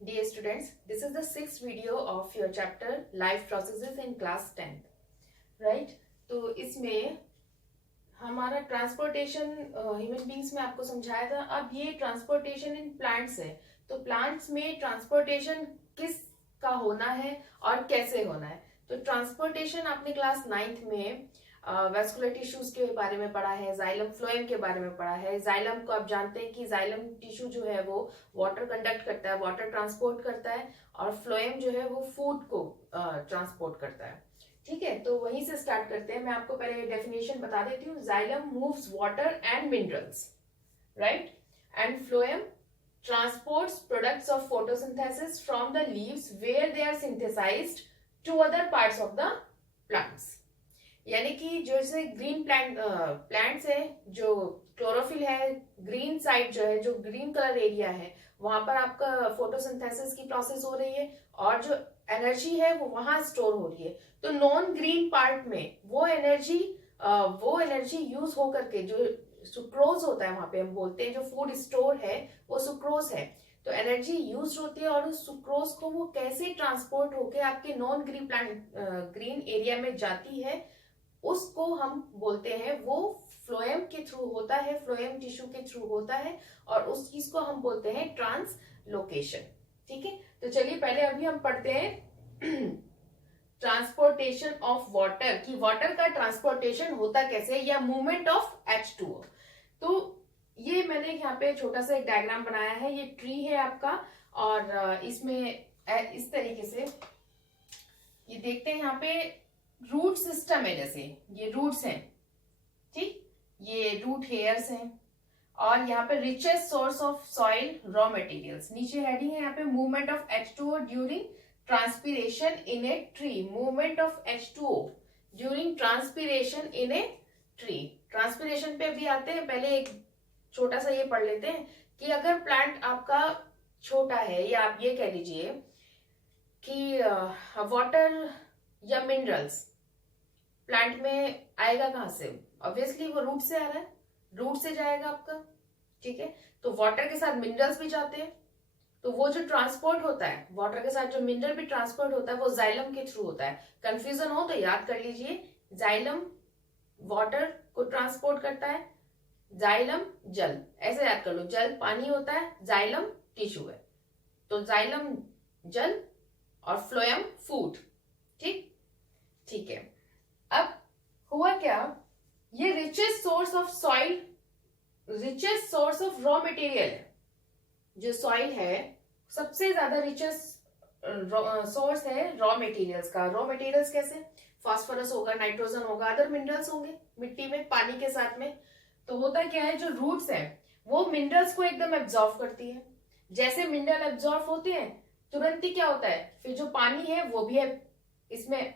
Dear students, this is the sixth video of your chapter Life Processes in class 10th, right? तो इसमें हमारा transportation human beings में आपको समझाया था. अब ये ट्रांसपोर्टेशन इन प्लांट्स है. तो प्लांट्स में ट्रांसपोर्टेशन किस का होना है और कैसे होना है. तो ट्रांसपोर्टेशन आपने क्लास 9th में वेस्कुलर टिश्यूज के बारे में पढ़ा है, जाइलम फ्लोएम के बारे में पढ़ा है. जाइलम को आप जानते हैं कि जाइलम टिश्यू जो है वो वाटर कंडक्ट करता है, वाटर ट्रांसपोर्ट करता है, और फ्लोएम जो है वो फूड को ट्रांसपोर्ट करता है. ठीक है, तो वहीं से स्टार्ट करते हैं. मैं आपको पहले डेफिनेशन बता देती हूँ. Xylem moves water and minerals, right, and phloem transports products of photosynthesis from the leaves where they are synthesized to other parts of the plants. यानी कि जैसे ग्रीन प्लांट्स है, जो क्लोरोफिल है, ग्रीन साइड जो है, जो ग्रीन कलर एरिया है, वहां पर आपका फोटोसिंथेसिस की प्रोसेस हो रही है और जो एनर्जी है वो वहां स्टोर हो रही है. तो नॉन ग्रीन पार्ट में वो एनर्जी यूज होकर के जो सुक्रोज होता है, वहां पे हम बोलते हैं जो फूड स्टोर है वो सुक्रोज है. तो एनर्जी यूज होती है और उस सुक्रोज को वो कैसे ट्रांसपोर्ट होके आपके नॉन ग्रीन एरिया में जाती है, उसको हम बोलते हैं, वो फ्लोएम के थ्रू होता है, फ्लोएम टिश्यू के थ्रू होता है, और उस चीज को हम बोलते हैं ट्रांसलोकेशन. ठीक है, तो चलिए पहले अभी हम पढ़ते हैं ट्रांसपोर्टेशन ऑफ वाटर, कि वाटर का ट्रांसपोर्टेशन होता कैसे, या मूवमेंट ऑफ H2O. तो ये मैंने यहाँ पे छोटा सा एक डायग्राम बनाया है. ये ट्री है आपका, और इसमें इस तरीके से ये देखते हैं, यहाँ पे रूट सिस्टम है. जैसे ये रूट्स हैं, ठीक, ये रूट हेयर्स हैं, और यहाँ पे richest source of soil raw materials. नीचे हेडिंग है यहाँ पे movement of H2O during transpiration in a tree. Movement of H2O during transpiration in a tree. Transpiration पे अभी आते हैं. पहले एक छोटा सा ये पढ़ लेते हैं कि अगर प्लांट आपका छोटा है, या आप ये कह लीजिए कि वाटर या मिनरल्स प्लांट में आएगा कहां से. ऑब्वियसली वो रूट से आ रहा है, रूट से जाएगा आपका. ठीक है, तो वाटर के साथ मिनरल्स भी जाते हैं. तो वो जो ट्रांसपोर्ट होता है, वाटर के साथ जो मिनरल भी ट्रांसपोर्ट होता है, वो जाइलम के थ्रू होता है. कंफ्यूजन हो तो याद कर लीजिए, जाइलम वाटर को ट्रांसपोर्ट करता है, जाइलम जल, ऐसे याद कर लो. जल पानी होता है, जाइलम टिश्यू है. तो जाइलम जल और फ्लोएम फूड. ठीक ठीक है. अब हुआ क्या, ये richest source of soil, richest source of raw material है. जो सॉइल है सबसे ज्यादा रिचेस्ट सोर्स है रॉ मटेरियल्स का. रॉ मटेरियल्स कैसे, फास्फोरस होगा, नाइट्रोजन होगा, अदर मिनरल्स होंगे मिट्टी में पानी के साथ में. तो होता क्या है, जो रूट्स है वो मिनरल्स को एकदम एब्जॉर्व करती है. जैसे मिनरल एब्जॉर्व होते हैं तुरंत ही क्या होता है, फिर जो पानी है वो भी है, इसमें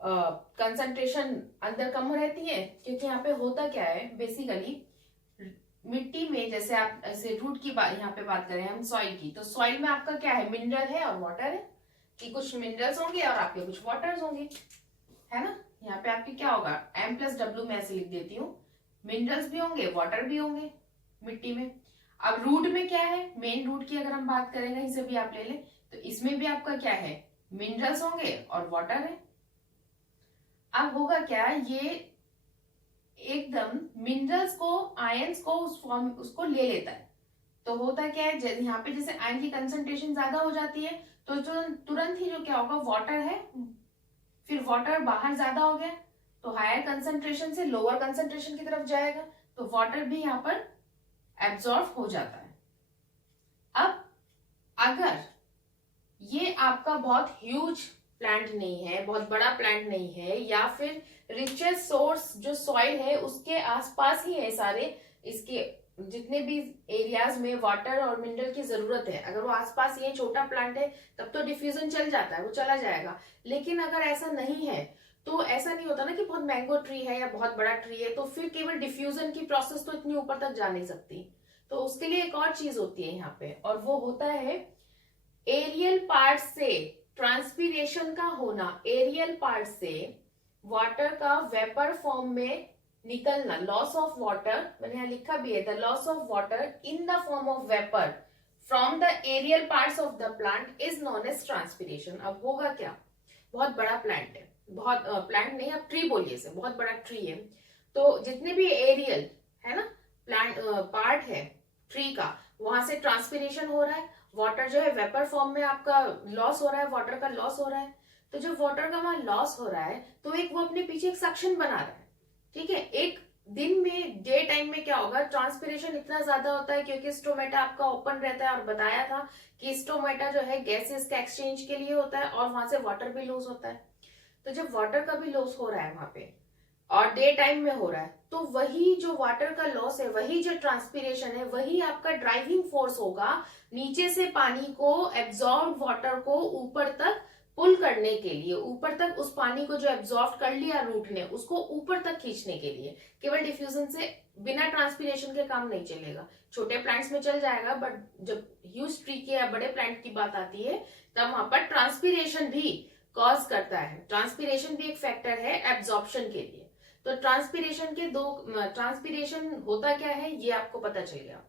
कंसंट्रेशन अंदर कम रहती है. क्योंकि यहाँ पे होता क्या है, बेसिकली मिट्टी में, जैसे आप ऐसे रूट की बात यहाँ पे बात करें हम सॉइल की, तो सॉइल में आपका क्या है, मिनरल है और वाटर है. कि कुछ मिनरल्स होंगे और आपके कुछ वाटर्स होंगे, है ना. यहाँ पे आपके क्या होगा, M+W में ऐसे लिख देती हूँ, मिनरल्स भी होंगे, वाटर भी होंगे मिट्टी में. अब रूट में क्या है, मेन रूट की अगर हम बात करें, कहीं से भी आप ले लें, तो इसमें भी आपका क्या है, मिनरल्स होंगे और वाटर है. अब होगा क्या, ये एकदम मिनरल्स को, आयंस को उस फॉर्म उसको ले लेता है. तो होता क्या है, यहाँ पे जैसे आयन की कंसंट्रेशन ज्यादा हो जाती है, तो तुरंत ही जो क्या होगा, वाटर है, फिर वाटर बाहर ज्यादा हो गया, तो हायर कंसंट्रेशन से लोअर कंसंट्रेशन की तरफ जाएगा, तो वाटर भी यहाँ पर एब्जॉर्ब हो जाता है. अब अगर ये आपका बहुत ह्यूज प्लांट नहीं है, बहुत बड़ा प्लांट नहीं है, या फिर रिचेस्ट सोर्स जो सॉइल है उसके आसपास ही है सारे, इसके जितने भी एरियाज में वाटर और मिनरल की जरूरत है, अगर वो आसपास ये छोटा प्लांट है तब तो डिफ्यूजन चल जाता है, वो चला जाएगा. लेकिन अगर ऐसा नहीं है, तो ऐसा नहीं होता ना कि बहुत मैंगो ट्री है या बहुत बड़ा ट्री है, तो फिर केवल डिफ्यूजन की प्रोसेस तो इतनी ऊपर तक जा नहीं सकती. तो उसके लिए एक और चीज होती है यहाँ पे, और वो होता है एरियल पार्ट से ट्रांसपीरेशन का होना. एरियल पार्ट से वाटर का वेपर फॉर्म में निकलना, लॉस ऑफ वाटर, मैंने यहाँ लिखा भी है, the loss of water in the form of vapour from the aerial parts of the plant is known as transpiration. अब होगा क्या, बहुत बड़ा प्लांट है, बहुत प्लांट नहीं, आप ट्री बोलिए इसे, बहुत बड़ा ट्री है, तो जितने भी एरियल है ना प्लांट पार्ट है ट्री का, वहां से ट्रांसपीरेशन हो रहा है, वाटर जो है वेपर फॉर्म में आपका लॉस हो रहा है, वाटर का लॉस हो रहा है। तो जब वाटर का वहां लॉस हो रहा है तो एक वो अपने पीछे एक सक्शन बना रहा है, ठीक है। एक दिन में डे टाइम में क्या होगा, ट्रांसपीरेशन इतना ज्यादा होता है क्योंकि स्टोमेटा आपका ओपन रहता है, और बताया था कि स्टोमेटा जो है गैसेस का एक्सचेंज के लिए होता है और वहां से वाटर भी लॉस होता है। तो जब वाटर का भी लॉस हो रहा है वहां पे और डे टाइम में हो रहा है, तो वही जो वाटर का लॉस है, वही जो ट्रांसपीरेशन है, वही आपका ड्राइविंग फोर्स होगा नीचे से पानी को, एब्जॉर्ब वाटर को ऊपर तक पुल करने के लिए, ऊपर तक उस पानी को जो एब्जॉर्ब कर लिया रूट ने उसको ऊपर तक खींचने के लिए। केवल डिफ्यूजन से बिना ट्रांसपीरेशन के काम नहीं चलेगा, छोटे प्लांट्स में चल जाएगा, बट जब ह्यूज ट्री के या बड़े प्लांट की बात आती है तब वहां पर ट्रांसपीरेशन भी कॉज करता है। ट्रांसपीरेशन भी एक फैक्टर है एब्जॉर्प्शन के लिए। तो ट्रांसपीरेशन के दो, ट्रांसपीरेशन होता क्या है ये आपको पता चल गया।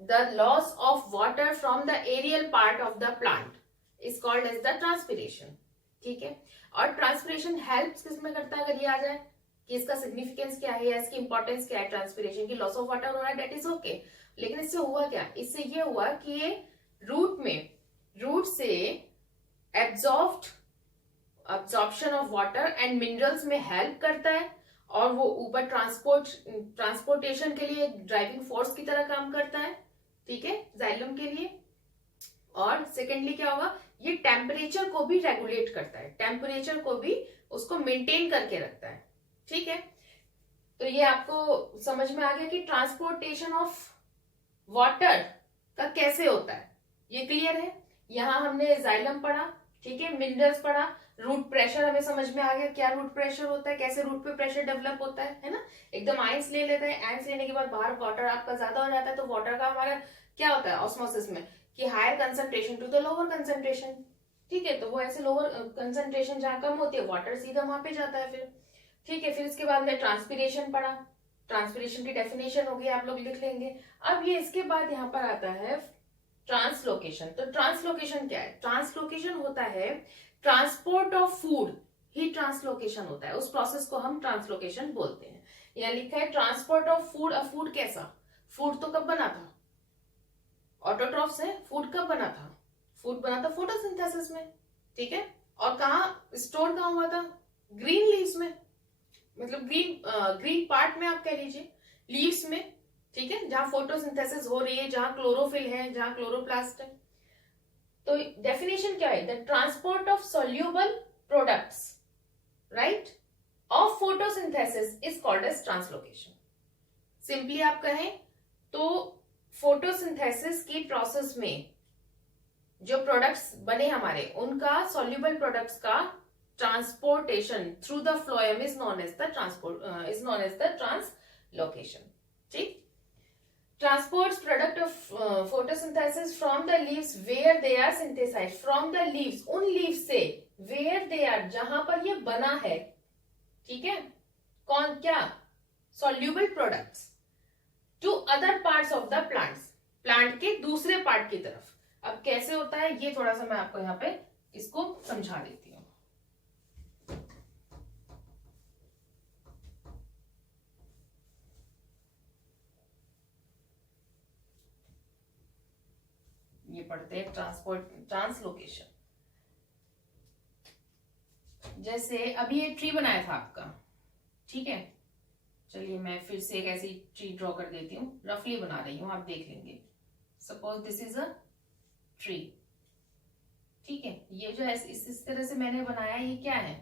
The loss of water from the aerial part of the plant is called as the transpiration, ठीक है। और ट्रांसपीरेशन हेल्प किस में करता है, अगर ये आ जाए कि इसका सिग्निफिकेंस क्या है या इसकी इंपॉर्टेंस क्या है, ट्रांसपीरेशन की लॉस ऑफ वाटर हो रहा है, दैट इज ओके। लेकिन इससे हुआ क्या, इससे ये हुआ कि ये रूट से absorption of water and minerals में हेल्प करता है, और वो ऊपर ट्रांसपोर्टेशन के लिए ड्राइविंग फोर्स की तरह काम करता है, ठीक है, जाइलम के लिए। और सेकेंडली क्या होगा, ये टेम्परेचर को भी रेगुलेट करता है, टेम्परेचर को भी उसको मेंटेन करके रखता है, ठीक है। तो ये आपको समझ में आ गया कि ट्रांसपोर्टेशन ऑफ वाटर का कैसे होता है, ये क्लियर है। यहां हमने जाइलम पढ़ा, ठीक है, मिनरल्स पढ़ा, रूट प्रेशर हमें समझ में आ गया, क्या रूट प्रेशर होता है, कैसे रूट पे प्रेशर डेवलप होता है ना। एकदम आइंस ले लेते हैं, आइंस लेने के बाद बाहर वाटर आपका ज्यादा हो जाता है, तो वाटर का हमारा क्या होता है ऑस्मोसिस में कि higher concentration to the lower concentration, ठीक है। तो वो ऐसे लोअर कंसंट्रेशन जहां कम होती है वाटर सीधा वहां पे जाता है फिर, ठीक है। फिर इसके बाद में ट्रांसपीरेशन पढ़ा, ट्रांसपीरेशन की डेफिनेशन होगी, आप लोग लिख लेंगे। अब ये इसके बाद यहाँ पर आता है ट्रांसलोकेशन। तो ट्रांसलोकेशन क्या है, ट्रांसलोकेशन होता है transport of food he translocation होता है, उस प्रोसेस को हम ट्रांसलोकेशन बोलते हैं। यहाँ लिखा है ट्रांसपोर्ट ऑफ फूड। अब फूड कैसा, फूड तो कब बना था, ऑटोट्रॉफ से फूड कब बना था, फूड बना था फोटोसिंथेसिस में, ठीक है। और कहाँ स्टोर कहाँ हुआ था, ग्रीन लीव्स में, मतलब ग्रीन पार्ट में आप कह लीजिए, लीव्स में, ठीक है, जहां फोटोसिंथेसिस हो रही है, जहां क्लोरोफिल है, जहां क्लोरोप्लास्ट है। तो डेफिनेशन क्या है, the transport of soluble products right of photosynthesis is called as translocation. Simply आप कहें तो फोटोसिंथेसिस की प्रोसेस में जो प्रोडक्ट्स बने हमारे, उनका सोल्यूबल प्रोडक्ट्स का transportation through the phloem is known as the translocation, ठीक। Transports product of photosynthesis from the leaves where they are synthesized, from the leaves, उन leaves से, where they are, जहां पर ये बना है, ठीक है, कौन क्या, soluble products to other parts of the plants, plant के दूसरे पार्ट की तरफ। अब कैसे होता है ये थोड़ा सा मैं आपको यहाँ पे इसको समझा देती हूँ। ये पढ़ते हैं ट्रांसलोकेशन। जैसे अभी ये ट्री बनाया था आपका, ठीक है, चलिए मैं फिर से एक ऐसी ट्री ड्रॉ कर देती हूँ, रफली बना रही हूँ, आप देख लेंगे। Suppose this is a tree, ठीक है, ये जो है इस तरह से मैंने बनाया, ये क्या है,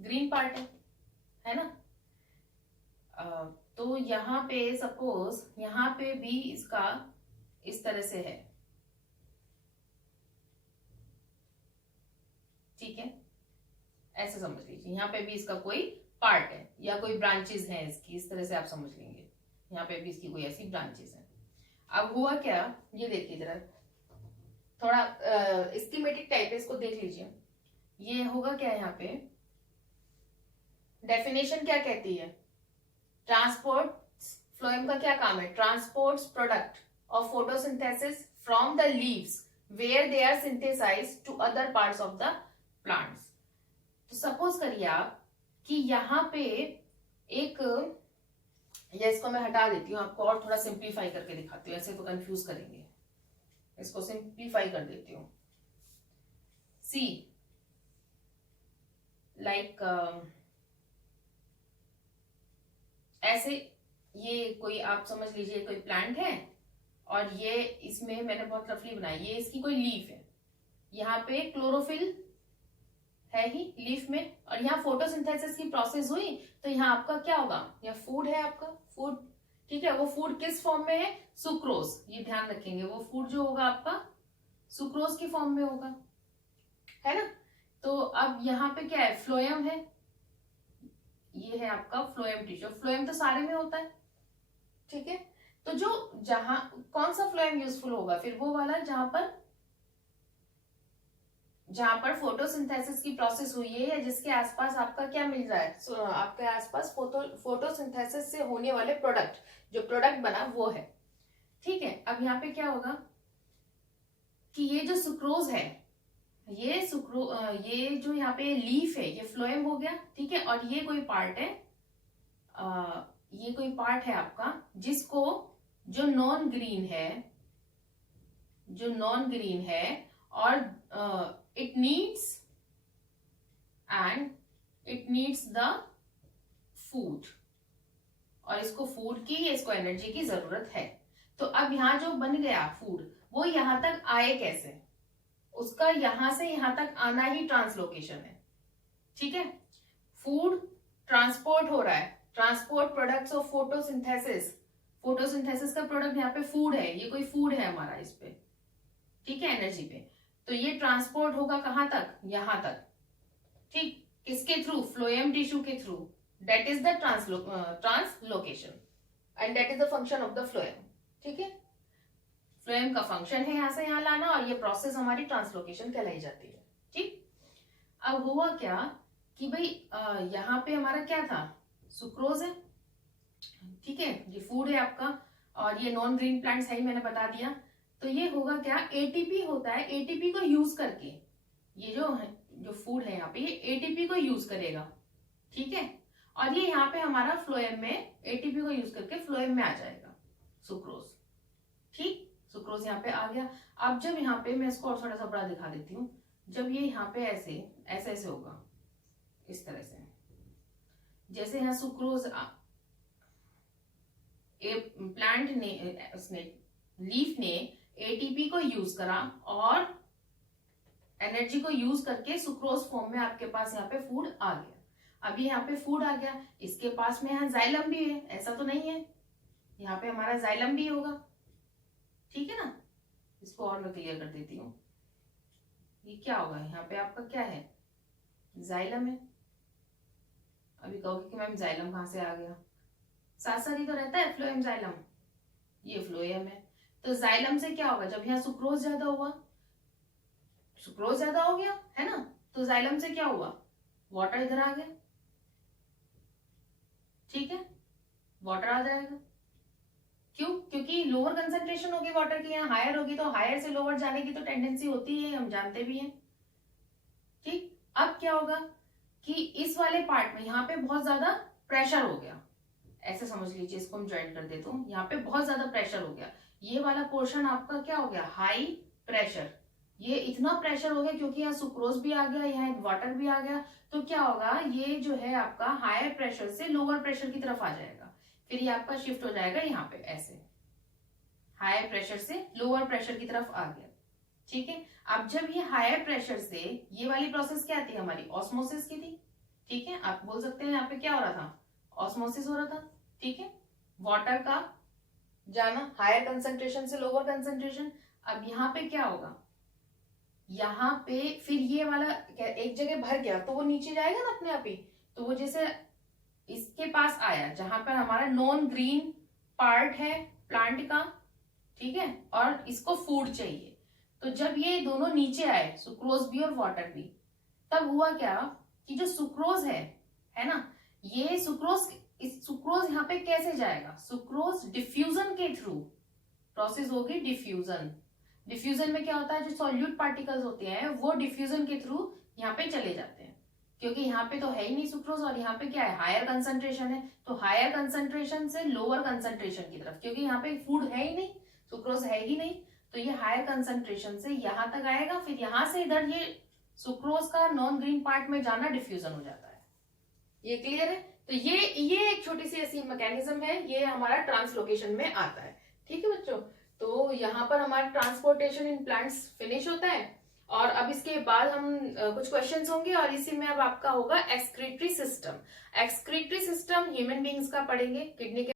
ग्रीन पार्ट है ना। तो यहाँ पे सपोज यहाँ पे भी इसका इस तरह से है, ठीक है, ऐसे समझ लीजिए, यहाँ पे भी इसका कोई पार्ट है या कोई ब्रांचेस हैं इसकी, इस तरह से आप समझ लेंगे, यहाँ पे भी इसकी कोई ऐसी ब्रांचेस है। अब हुआ क्या, ये देखिए जरा, थोड़ा स्कीमेटिक टाइप है, इसको देख लीजिए। ये होगा क्या यहाँ पे, डेफिनेशन क्या कहती है, ट्रांसपोर्ट, फ्लोएम का क्या काम है, transports product of photosynthesis from the leaves where they are synthesized to other parts of the plants. तो सपोज करिए आप कि यहाँ पे एक, या इसको मैं हटा देती हूँ, आपको और थोड़ा सिंप्लीफाई करके दिखाती हूँ, ऐसे तो कंफ्यूज करेंगे, इसको सिंप्लीफाई कर देती हूँ. सी लाइक ऐसे ये कोई आप समझ लीजिए कोई प्लांट है और ये इसमें मैंने बहुत रफली बनाई, ये इसकी कोई लीफ है, यहाँ पे क्लोरोफिल है ही लीफ में, और यहाँ फोटोसिंथेसिस की प्रोसेस हुई तो यहाँ आपका क्या होगा, यहाँ फूड है आपका, फूड. ठीक है, वो फूड किस फॉर्म में है, सुक्रोज. ये ध्यान रखेंगे, वो फूड जो होगा आपका सुक्रोज की फॉर्म में होगा, है ना. तो अब यहाँ पे क्या है, फ्लोएम है, ये है आपका फ्लोएम टिश्यू. फ्लोएम तो सारे में होता है. ठीक है, तो जो जहां कौन सा फ्लोएम यूजफुल होगा, फिर वो वाला जहां पर फोटोसिंथेसिस की प्रोसेस हुई है, या जिसके आसपास आपका क्या मिल रहा है, आपके आसपास फोटोसिंथेसिस से होने वाले प्रोडक्ट, जो प्रोडक्ट बना वो है. ठीक है, अब यहाँ पे क्या होगा कि ये जो सुक्रोज है, ये जो यहाँ पे लीफ है, ये फ्लोएम हो गया. ठीक है, और ये कोई पार्ट है, ये कोई पार्ट है आपका जिसको जो नॉन ग्रीन है और it needs the food, और इसको फूड की, इसको एनर्जी की जरूरत है. तो अब यहाँ जो बन गया फूड, वो यहाँ तक आए कैसे, उसका यहां से यहां तक आना ही ट्रांसलोकेशन है. ठीक है, फूड ट्रांसपोर्ट हो रहा है, transport products of photosynthesis. Photosynthesis का प्रोडक्ट यहाँ पे फूड है, ये कोई फूड है हमारा इस पे. ठीक है, एनर्जी पे. तो ये ट्रांसपोर्ट होगा कहां तक, यहां तक. ठीक, किसके थ्रू, फ्लोएम टिश्यू के through. That is the translocation and that is the function of the phloem. ठीक है, फ्लोएम का फंक्शन है यहां से यहां लाना, और ये प्रोसेस हमारी ट्रांसलोकेशन कहलाई जाती है. ठीक, अब हुआ क्या कि भाई यहाँ पे हमारा क्या था, सुक्रोज है. ठीक है, ये फूड है आपका, और ये नॉन ग्रीन प्लांट्स है ही, मैंने बता दिया. तो ये होगा क्या, एटीपी होता है, एटीपी को यूज करके ये जो फूड है यहाँ पे, ये एटीपी को यूज करेगा. ठीक है, और ये यहाँ पे हमारा फ्लोएम में एटीपी को यूज करके फ्लोएम में आ जाएगा सुक्रोज. ठीक, सुक्रोज यहाँ पे आ गया. अब जब यहाँ पे मैं इसको और थोड़ा सा बड़ा दिखा देती हूँ, जब ये यहाँ पे ऐसे ऐसे होगा, इस तरह से, जैसे यहाँ सुक्रोज प्लांट ने, उसने लीफ ने एटीपी को यूज करा और एनर्जी को यूज करके सुक्रोज फॉर्म में आपके पास यहाँ पे फूड आ गया. अभी यहाँ पे फूड आ गया, इसके पास में यहाँ जाइलम भी है, ऐसा तो नहीं है, यहाँ पे हमारा जाइलम भी होगा. ठीक है ना, इसको और मैं क्लियर कर देती हूँ. ये क्या होगा, यहाँ पे आपका क्या है, जाइलम है. अभी कहोगे कि मैम जाइलम कहाँ से आ गया, साथ साथ ही तो रहता है फ्लोएम जाइलम, ये फ्लोएम है. तो जाइलम से क्या होगा, जब यहाँ सुक्रोज ज्यादा हुआ, सुक्रोज ज्यादा हो गया है ना, तो जाइलम से क्या हुआ, वाटर इधर आ गया. ठीक है, वाटर आ जाएगा. क्यों, क्योंकि लोअर कंसेंट्रेशन होगी वाटर की, यहाँ हायर होगी, तो हायर से लोअर जाने की तो टेंडेंसी होती है, हम जानते भी हैं. ठीक, अब क्या होगा कि इस वाले पार्ट में यहाँ पे बहुत ज्यादा प्रेशर हो गया, ऐसे समझ लीजिए, इसको हम ज्वाइन कर देता हूँ. यहाँ पे बहुत ज्यादा प्रेशर हो गया, ये वाला पोर्शन आपका क्या हो गया, हाई प्रेशर. ये इतना प्रेशर हो गया क्योंकि यहाँ सुक्रोज भी आ गया, यहाँ वाटर भी आ गया. तो क्या होगा, ये जो है आपका हायर प्रेशर से लोअर प्रेशर की तरफ आ जाएगा. फिर ये आपका शिफ्ट हो जाएगा यहाँ पे ऐसे, हायर प्रेशर से लोअर प्रेशर की तरफ आ गया. ठीक है, अब जब ये हायर प्रेशर से, ये वाली प्रोसेस क्या थी हमारी, ऑस्मोसिस की थी. ठीक है, आप बोल सकते हैं यहाँ पे क्या हो रहा था, ऑस्मोसिस हो रहा था. ठीक है, वाटर का जाना हायर कंसंट्रेशन से लोअर कंसंट्रेशन. अब यहाँ पे क्या होगा, यहाँ पे फिर ये वाला एक जगह भर गया तो वो नीचे जाएगा ना अपने आप ही. तो वो जैसे इसके पास आया जहां पर हमारा नॉन ग्रीन पार्ट है प्लांट का. ठीक है, और इसको फूड चाहिए. तो जब ये दोनों नीचे आए, सुक्रोज भी और वाटर भी, तब हुआ क्या कि जो सुक्रोज है ना, ये सुक्रोज यहाँ पे कैसे जाएगा, सुक्रोज डिफ्यूजन के थ्रू प्रोसेस होगी डिफ्यूजन। डिफ्यूजन में क्या होता है, जो सॉल्यूट पार्टिकल्स होते हैं वो डिफ्यूजन के थ्रू यहाँ पे चले जाते हैं, क्योंकि यहाँ पे तो है ही नहीं सुक्रोज और यहाँ पे क्या है, हायर कंसंट्रेशन है, तो हायर कंसंट्रेशन से लोअर कंसंट्रेशन की तरफ, क्योंकि यहाँ पे फूड है ही नहीं, सुक्रोज है ही नहीं, तो ये हायर कंसंट्रेशन से यहाँ तक आएगा, फिर यहाँ से इधर ये सुक्रोज का नॉन ग्रीन पार्ट में जाना डिफ्यूजन हो जाता है। ये क्लियर है? तो ये एक छोटी सी ऐसी मैकेनिज्म है, ये हमारा ट्रांसलोकेशन में आता है। ठीक है बच्चों, तो यहाँ पर हमारा ट्रांसपोर्टेशन इन प्लांट्स फिनिश होता है और अब इसके बाद हम कुछ क्वेश्चंस होंगे और इसी में अब आपका होगा excretory system. Excretory system human beings का पढ़ेंगे, किडनी के